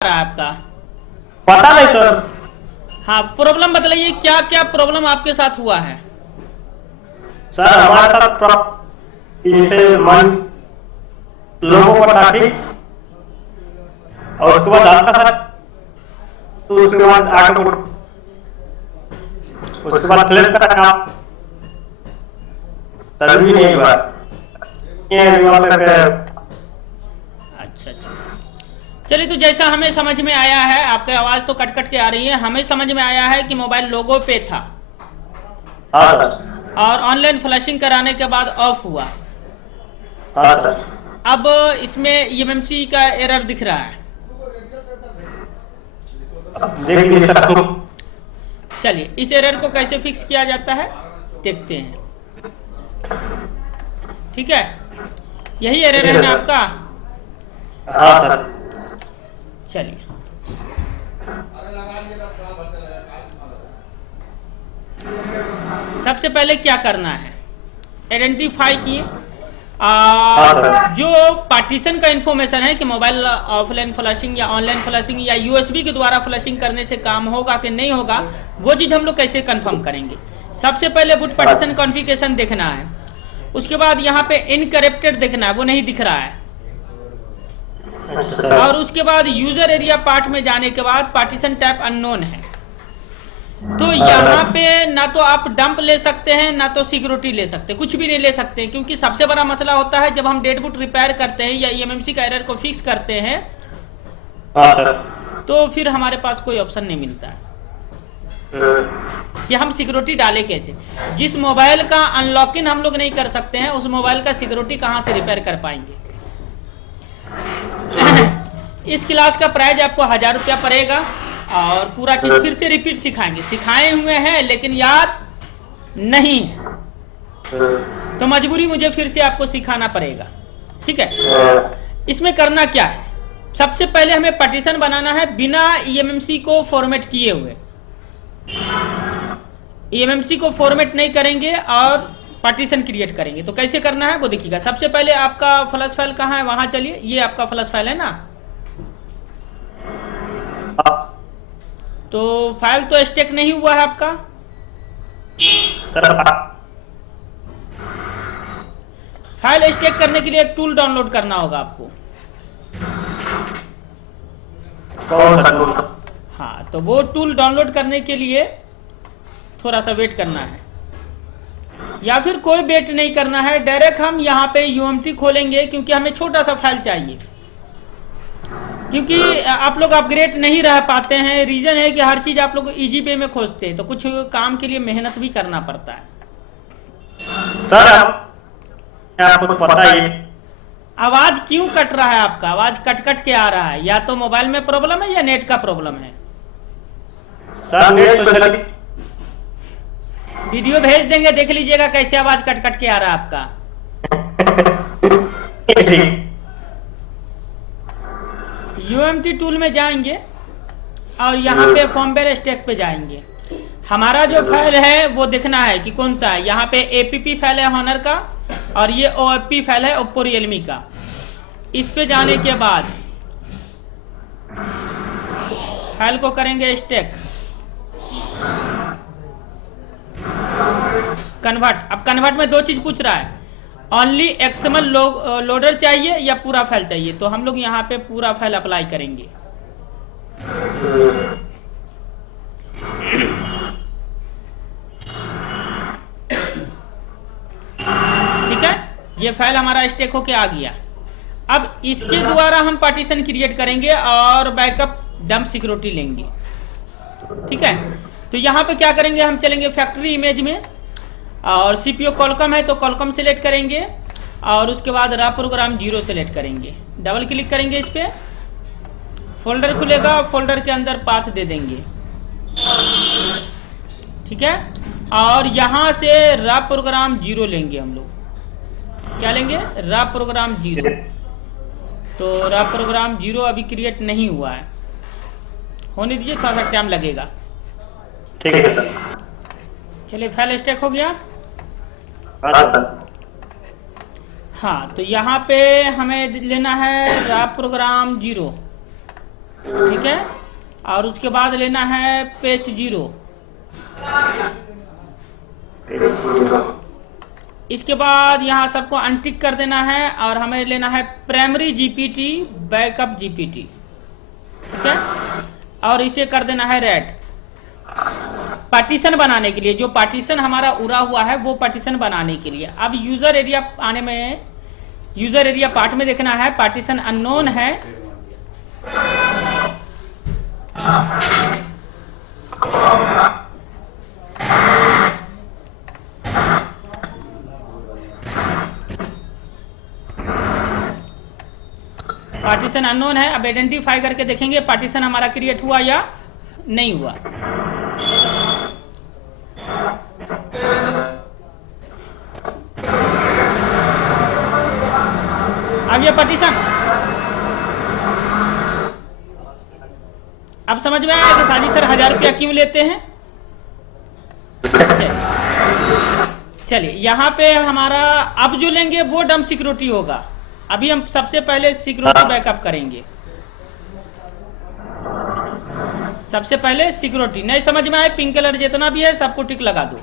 रहा है आपका? पता नहीं सर। हाँ, प्रॉब्लम बताइए, क्या क्या प्रॉब्लम आपके साथ हुआ है? सर हमारे साथ जैसे मन लोगों को ट्रैफिक और उसके बाद आता सर, तो उसके बाद ऑटो, उसके बाद फ्लैट का काम सर भी नहीं हुआ। ये हुआ फिर अच्छा अच्छा, चलिए, तो जैसा हमें समझ में आया है, आपकी आवाज़ तो कट कट के आ रही है, हमें समझ में आया है कि मोबाइल लोगो पे था हाँ सर। और ऑनलाइन फ्लैशिंग कराने के बाद ऑफ हुआ। हाँ सर। अब इसमें ईएमएमसी का एरर दिख रहा है। देख लीजिए सर। चलिए, इस एरर को कैसे फिक्स किया जाता है देखते हैं। ठीक है, यही एरर है ना आपका? हाँ सर। चलिए, सबसे पहले क्या करना है, आइडेंटिफाई किए जो पार्टीशन का इन्फॉर्मेशन है कि मोबाइल ऑफलाइन फ्लैशिंग या ऑनलाइन फ्लैशिंग या यूएसबी के द्वारा फ्लैशिंग करने से काम होगा कि नहीं होगा, वो चीज़ हम लोग कैसे कंफर्म करेंगे। सबसे पहले बूट पार्टीशन कॉन्फ़िगरेशन देखना है, उसके बाद यहाँ पे इनकरप्टेड देखना है, वो नहीं दिख रहा है, और उसके बाद यूजर एरिया पार्ट में जाने के बाद पार्टीशन टाइप अननोन है। तो यहाँ पे ना तो आप डंप ले सकते हैं ना तो सिक्योरिटी ले सकते हैं, कुछ भी नहीं ले सकते, क्योंकि सबसे बड़ा मसला होता है जब हम डेड बूट रिपेयर करते हैं या ईएमएमसी का एरर को फिक्स करते हैं तो फिर हमारे पास कोई ऑप्शन नहीं मिलता है कि हम सिक्योरिटी डालें कैसे। जिस मोबाइल का अनलॉकिंग हम लोग नहीं कर सकते हैं उस मोबाइल का सिक्योरिटी कहाँ से रिपेयर कर पाएंगे। इस क्लास का प्राइस आपको 1000 रुपया पड़ेगा और पूरा चीज फिर से रिपीट सिखाएंगे, सिखाए हुए हैं लेकिन याद नहीं है तो मजबूरी मुझे फिर से आपको सिखाना पड़ेगा। ठीक है, इसमें करना क्या है, सबसे पहले हमें पार्टीशन बनाना है बिना ईएमएमसी को फॉर्मेट किए हुए। ईएमएमसी को फॉर्मेट नहीं करेंगे और पार्टीशन क्रिएट करेंगे, तो कैसे करना है वो देखिएगा। सबसे पहले आपका फ्लैश फाइल कहाँ है, वहां चलिए, ये आपका फ्लैश फाइल है ना, तो फाइल तो स्टेक नहीं हुआ है आपका। फाइल स्टेक करने के लिए एक टूल डाउनलोड करना होगा आपको। हाँ, तो वो टूल डाउनलोड करने के लिए थोड़ा सा वेट करना है, या फिर कोई वेट नहीं करना है, डायरेक्ट हम यहाँ पे यूएमटी खोलेंगे, क्योंकि हमें छोटा सा फाइल चाहिए, क्योंकि आप लोग अपग्रेड नहीं रह पाते हैं। रीजन है कि हर चीज आप लोग इजी वे में खोजते हैं, तो कुछ काम के लिए मेहनत भी करना पड़ता है। सर आपको पता ही, आवाज क्यों कट रहा है आपका, आवाज कट कट के आ रहा है, या तो मोबाइल में प्रॉब्लम है या नेट का प्रॉब्लम है। सर नेट तो चल, वीडियो भेज देंगे, देख लीजिएगा कैसे आवाज कट कट के आ रहा है आपका। यूएमटी टूल में जाएंगे और यहाँ पे फॉर्मवेयर स्टैक पे जाएंगे। हमारा जो फाइल है वो देखना है कि कौन सा है। यहाँ पे एपीपी फाइल है हॉनर का और ये ओएफपी फाइल है ओप्पो रियलमी का। इस पे जाने के बाद फाइल को करेंगे स्टैक, कन्वर्ट। अब कन्वर्ट में दो चीज पूछ रहा है, ओनली एक्सएमएल लोडर चाहिए या पूरा फाइल चाहिए, तो हम लोग यहाँ पे पूरा फाइल अप्लाई करेंगे। ठीक है, ये फाइल हमारा स्टेक होके आ गया। अब इसके द्वारा हम पार्टीशन क्रिएट करेंगे और बैकअप डंप सिक्योरिटी लेंगे। ठीक है, तो यहाँ पे क्या करेंगे, हम चलेंगे फैक्ट्री इमेज में और सीपीयू कॉलकम है तो कॉलकम सेलेक्ट करेंगे और उसके बाद रा प्रोग्राम 0 सेलेक्ट करेंगे, डबल क्लिक करेंगे इस पे, फोल्डर खुलेगा, फोल्डर के अंदर पाथ दे देंगे। ठीक है, और यहाँ से रा प्रोग्राम 0 लेंगे हम लोग। क्या लेंगे, रा प्रोग्राम 0। तो रा प्रोग्राम 0 अभी क्रिएट नहीं हुआ है, होने दीजिए, थोड़ा सा टाइम लगेगा। ठीक है सर। चलिए, फाइल स्टेक हो गया। हाँ सर। हाँ, तो यहाँ पे हमें लेना है रा प्रोग्राम 0। ठीक है। और उसके बाद लेना है पेज 0। इसके बाद यहाँ सबको अनटिक कर देना है और हमें लेना है प्राइमरी जीपीटी बैकअप जीपीटी, ठीक है। और इसे कर देना है रेड। पार्टीशन बनाने के लिए, जो पार्टीशन हमारा उड़ा हुआ है वो पार्टीशन बनाने के लिए। अब यूजर एरिया आने में, यूजर एरिया पार्ट में देखना है पार्टीशन अननोन है। पार्टीशन अननोन है। अब आइडेंटिफाई करके देखेंगे पार्टीशन हमारा क्रिएट हुआ या नहीं हुआ। आ गया पार्टीशन। अब समझ में आया कि साजिद सर 1000 रुपया क्यों लेते हैं। चलिए यहाँ पे हमारा अब जो लेंगे वो डम सिक्योरिटी होगा। अभी हम सबसे पहले सिक्योरिटी बैकअप करेंगे। सबसे पहले सिक्योरिटी। नहीं समझ में आए, पिंक कलर जितना भी है सबको टिक लगा दो।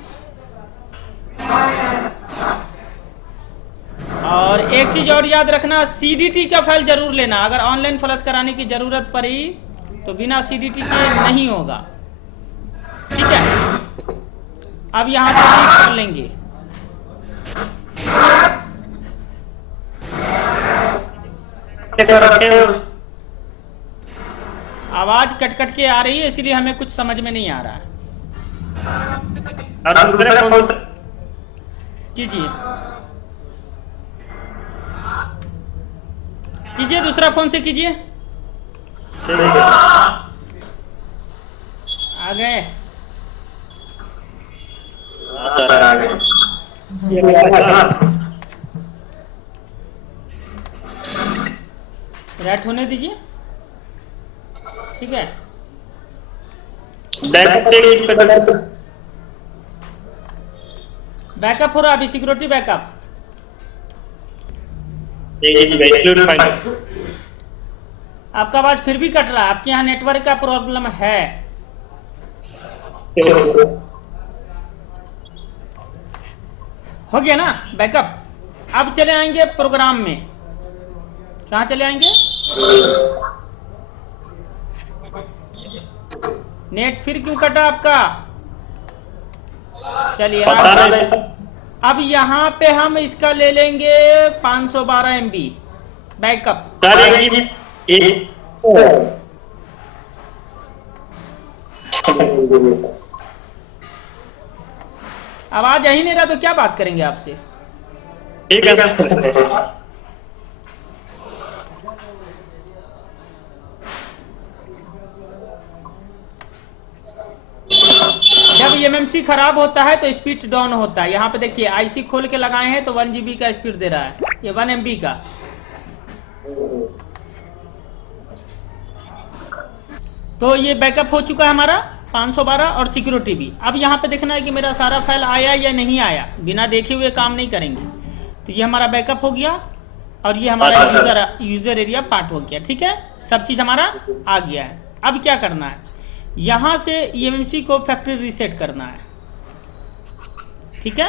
और एक चीज और याद रखना, सीडीटी का फाइल जरूर लेना। अगर ऑनलाइन फ्लश कराने की जरूरत पड़ी तो बिना सीडीटी के नहीं होगा, ठीक है। अब यहां से रीड कर लेंगे। आवाज कट कट के आ रही है, इसलिए हमें कुछ समझ में नहीं आ रहा है। कीजिए कीजिए, दूसरा फोन से कीजिए। आ गए। राइट होने दीजिए, ठीक है। बैकअप हो रहा अभी, सिक्योरिटी बैकअप। आपका आवाज फिर भी कट रहा है, आपके यहाँ नेटवर्क का प्रॉब्लम है। हो गया ना बैकअप। अब चले आएंगे प्रोग्राम में। कहाँ चले आएंगे? नेट फिर क्यों कटा आपका? चलिए अब यहाँ पे हम इसका ले लेंगे 512 MB बैकअप। आवाज आ ही नहीं रहा तो क्या बात करेंगे आपसे? ठीक है सर। जब एमएमसी खराब होता है तो स्पीड डाउन होता है। यहाँ पे देखिए आईसी खोल के लगाए हैं तो 1 GB का स्पीड दे रहा है, ये 1 MB का। तो ये बैकअप हो चुका है हमारा 512 और सिक्योरिटी भी। अब यहाँ पे देखना है कि मेरा सारा फाइल आया या नहीं आया, बिना देखे हुए काम नहीं करेंगे। तो ये हमारा बैकअप हो गया और ये हमारा यूजर एरिया पार्ट हो गया, ठीक है। सब चीज हमारा आ गया है। अब क्या करना है, यहाँ से ईएमएमसी को फैक्ट्री रीसेट करना है, ठीक है।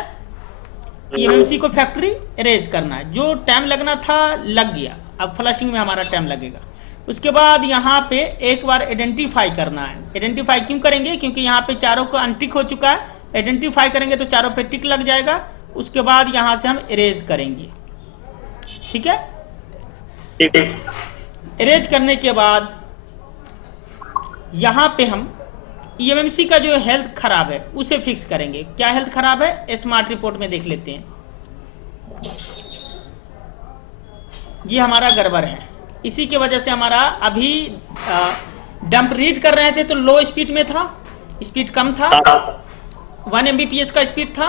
ईएमएमसी को फैक्ट्री इरेज करना है। जो टाइम लगना था लग गया, अब फ्लशिंग में हमारा टाइम लगेगा। उसके बाद यहाँ पे एक बार आइडेंटिफाई करना है। आइडेंटिफाई क्यों करेंगे? क्योंकि यहाँ पे चारों को अनटिक हो चुका है। आइडेंटिफाई करेंगे तो चारों पे टिक लग जाएगा। उसके बाद यहाँ से हम इरेज करेंगे, ठीक है। इरेज करने के बाद यहाँ पे हम ईएमएमसी का जो हेल्थ खराब है उसे फिक्स करेंगे। क्या हेल्थ खराब है, स्मार्ट रिपोर्ट में देख लेते हैं। ये हमारा गड़बड़ है, इसी की वजह से हमारा अभी डंप रीड कर रहे थे तो लो स्पीड में था, स्पीड कम था, 1 Mbps का स्पीड था।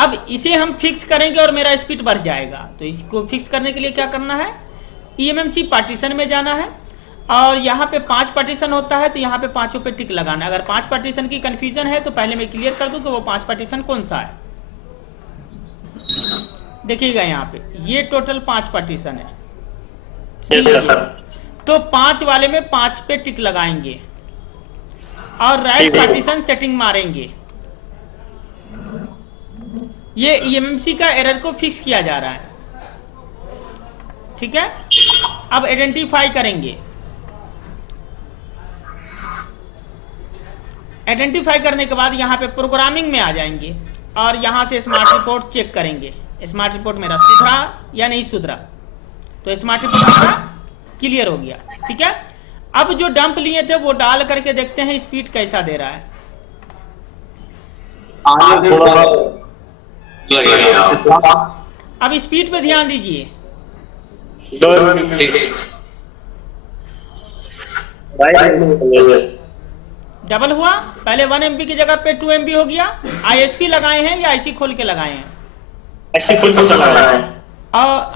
अब इसे हम फिक्स करेंगे और मेरा स्पीड बढ़ जाएगा। तो इसको फिक्स करने के लिए क्या करना है, ईएमएमसी पार्टीशन में जाना है और यहाँ पे 5 पार्टीशन होता है तो यहाँ पे पांचों पे टिक लगाना है। अगर 5 पार्टीशन की कंफ्यूजन है तो पहले मैं क्लियर कर दूं कि वो 5 पार्टीशन कौन सा है। देखिएगा यहाँ पे ये टोटल 5 पार्टीशन है। तो 5 वाले में 5 पे टिक लगाएंगे और राइट पार्टीशन सेटिंग मारेंगे। ये ईएमसी का एरर को फिक्स किया जा रहा है, ठीक है। अब आइडेंटिफाई करेंगे, आइडेंटिफाई करने के बाद यहाँ पे प्रोग्रामिंग में आ जाएंगे और यहाँ से स्मार्ट रिपोर्ट चेक करेंगे, स्मार्ट रिपोर्ट मेरा सुधरा या नहीं सुधरा। तो स्मार्ट रिपोर्ट हमारा क्लियर हो गया, ठीक है। अब जो डंप लिए थे वो डाल करके देखते हैं स्पीड कैसा दे रहा है। अब स्पीड पे ध्यान दीजिए, डबल हुआ। पहले 1 MB की जगह पे 2 MB हो गया। ISP लगाए हैं या IC खोल के लगाए हैं?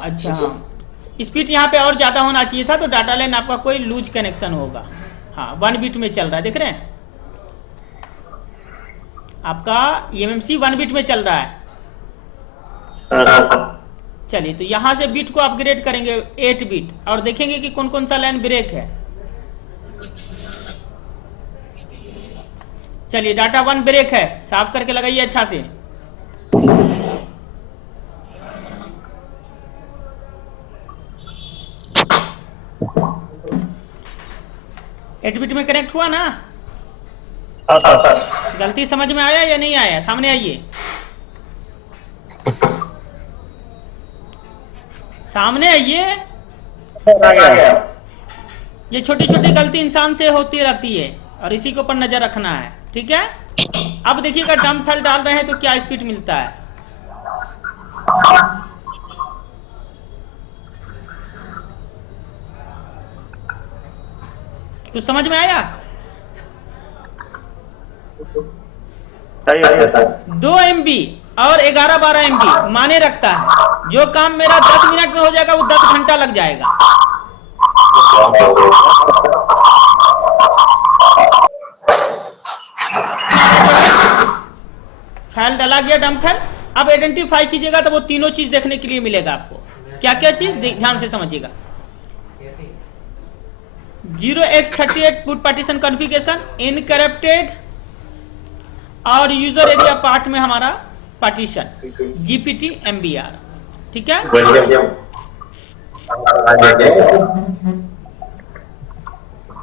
अच्छा, स्पीड यहाँ पे और ज्यादा होना चाहिए था, तो डाटा लाइन आपका कोई लूज कनेक्शन होगा। हाँ, 1 बिट में चल रहा है, देख रहे हैं आपका EMMC 1 बिट में चल रहा है। चलिए, तो यहां से बिट को अपग्रेड करेंगे 8 बिट और देखेंगे कि कौन कौन सा लाइन ब्रेक है। चलिए, डाटा 1 ब्रेक है, साफ करके लगाइए अच्छा से। एट बिट में कनेक्ट हुआ ना? गलती समझ में आया या नहीं आया? सामने आइए, सामने आइए। ये छोटी छोटी गलती इंसान से होती रहती है और इसी के ऊपर नजर रखना है, ठीक है। अब देखिएगा, डंप फाइल डाल रहे हैं तो क्या स्पीड मिलता है। कुछ समझ में आया? 2 MB और 11-12 MB माने रखता है। जो काम मेरा 10 मिनट में हो जाएगा वो 10 घंटा लग जाएगा। फाइल डाला गया, डंप फाइल। अब आइडेंटिफाई कीजिएगा तो वो तीनों चीज देखने के लिए मिलेगा आपको। क्या क्या चीज, ध्यान से समझिएगा। 0x38 बूट पार्टीशन कॉन्फ़िगरेशन, इनकरप्टेड और यूजर एरिया पार्ट में हमारा पार्टीशन GPT MBR, ठीक है।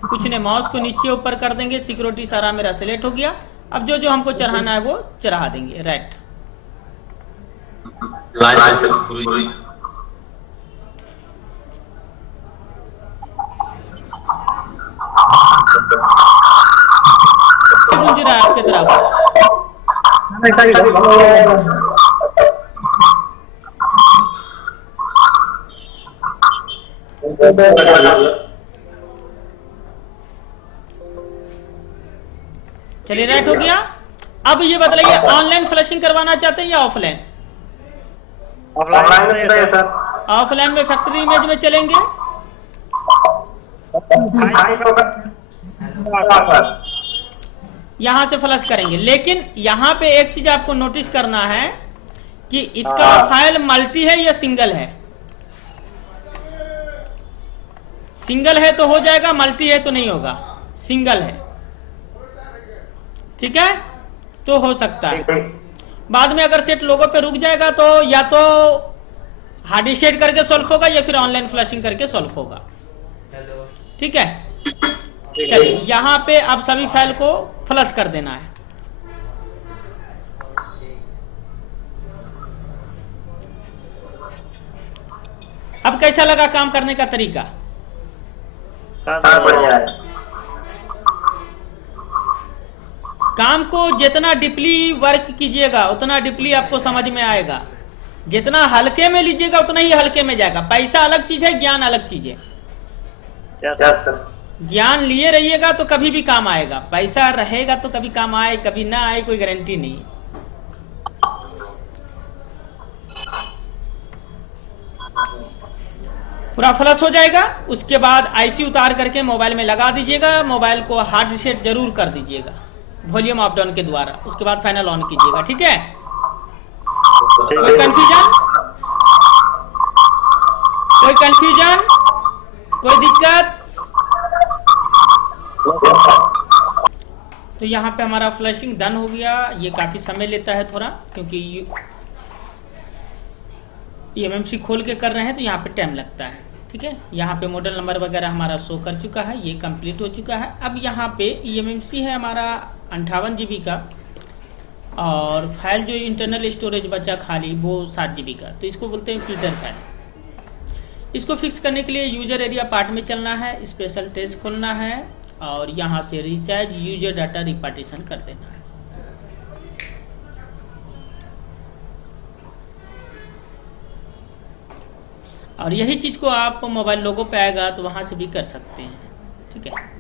कुछ ने माउस को नीचे ऊपर कर देंगे, सिक्योरिटी सारा मेरा सिलेक्ट हो गया। अब जो जो हमको चढ़ाना है वो चढ़ा देंगे, राइट। गूंज रहा है आपके तरफ। चलिए, राइट हो गया। अब ये बताइए, ऑनलाइन फ्लशिंग करवाना चाहते हैं या ऑफलाइन? ऑफलाइन में फैक्ट्री इमेज में चलेंगे। यहां से फ्लश करेंगे, लेकिन यहां पे एक चीज आपको नोटिस करना है कि इसका फाइल मल्टी है या सिंगल है। सिंगल है तो हो जाएगा, मल्टी है तो नहीं होगा। सिंगल है, ठीक है, तो हो सकता है। बाद में अगर सेट लोगों पे रुक जाएगा तो या तो हार्ड रीसेट करके सॉल्व होगा या फिर ऑनलाइन फ्लशिंग करके सॉल्व होगा, ठीक है। चलिए, यहां पे अब सभी फाइल को फ्लश कर देना है। अब कैसा लगा काम करने का तरीका? काम को जितना डीपली वर्क कीजिएगा उतना डीपली आपको समझ में आएगा। जितना हल्के में लीजिएगा उतना ही हल्के में जाएगा। पैसा अलग चीज है, ज्ञान अलग चीज है। ज्ञान लिए रहिएगा तो कभी भी काम आएगा, पैसा रहेगा तो कभी काम आए कभी ना आए, कोई गारंटी नहीं। पूरा फ्लश हो जाएगा। उसके बाद आईसी उतार करके मोबाइल में लगा दीजिएगा। मोबाइल को हार्ड रीसेट जरूर कर दीजिएगा वॉल्यूम अप डाउन के द्वारा। उसके बाद फाइनल ऑन कीजिएगा, ठीक है। कोई कंफ्यूजन, कोई कंफ्यूजन, कोई दिक्कत? तो यहाँ पे हमारा फ्लैशिंग डन हो गया। ये काफ़ी समय लेता है थोड़ा, क्योंकि एमएमसी खोल के कर रहे हैं तो यहाँ पे टाइम लगता है। ठीक है, यहाँ पे मॉडल नंबर वगैरह हमारा शो कर चुका है, ये कंप्लीट हो चुका है। अब यहाँ पे एमएमसी है हमारा 58 GB का, और फाइल जो इंटरनल स्टोरेज बचा खाली वो 7 GB का, तो इसको बोलते हैं फिल्टर फाइल। इसको फिक्स करने के लिए यूजर एरिया पार्ट में चलना है, स्पेशल टेस्ट खोलना है और यहाँ से रिसाइज यूजर डाटा रिपार्टीशन कर देना है। और यही चीज़ को आप मोबाइल लोगो पे आएगा तो वहाँ से भी कर सकते हैं। ठीक है,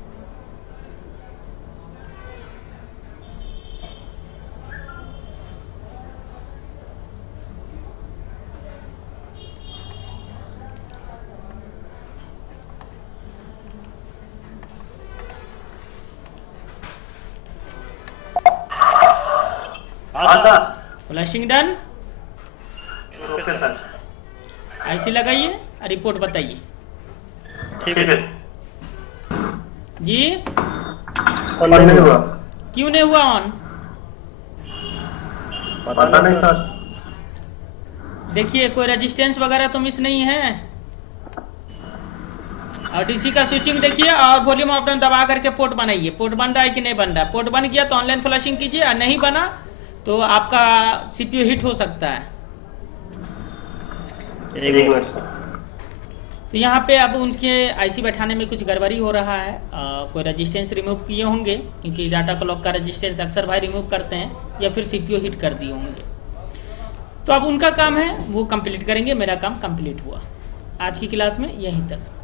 फ्लैशिंग डन। Okay sir. ऐसे लगाइए, रिपोर्ट बताइए। ठीक है जी, नहीं हुआ। क्यों नहीं हुआ ऑन? पता नहीं सर। देखिए कोई रेजिस्टेंस वगैरह तो मिस नहीं है। और डीसी का स्विचिंग देखिए, और वॉल्यूम ऑफ दबा करके पोर्ट बनाइए। पोर्ट बन रहा है कि नहीं बन रहा? पोर्ट बन गया तो ऑनलाइन फ्लैशिंग कीजिए, और नहीं बना तो आपका सीपीयू हिट हो सकता है। तो यहाँ पे अब उनके आईसी बैठाने में कुछ गड़बड़ी हो रहा है। कोई रेजिस्टेंस रिमूव किए होंगे, क्योंकि डाटा क्लॉक का रेजिस्टेंस अक्सर भाई रिमूव करते हैं, या फिर सीपीयू हिट कर दिए होंगे। तो अब उनका काम है वो कंप्लीट करेंगे, मेरा काम कंप्लीट हुआ। आज की क्लास में यहीं तक।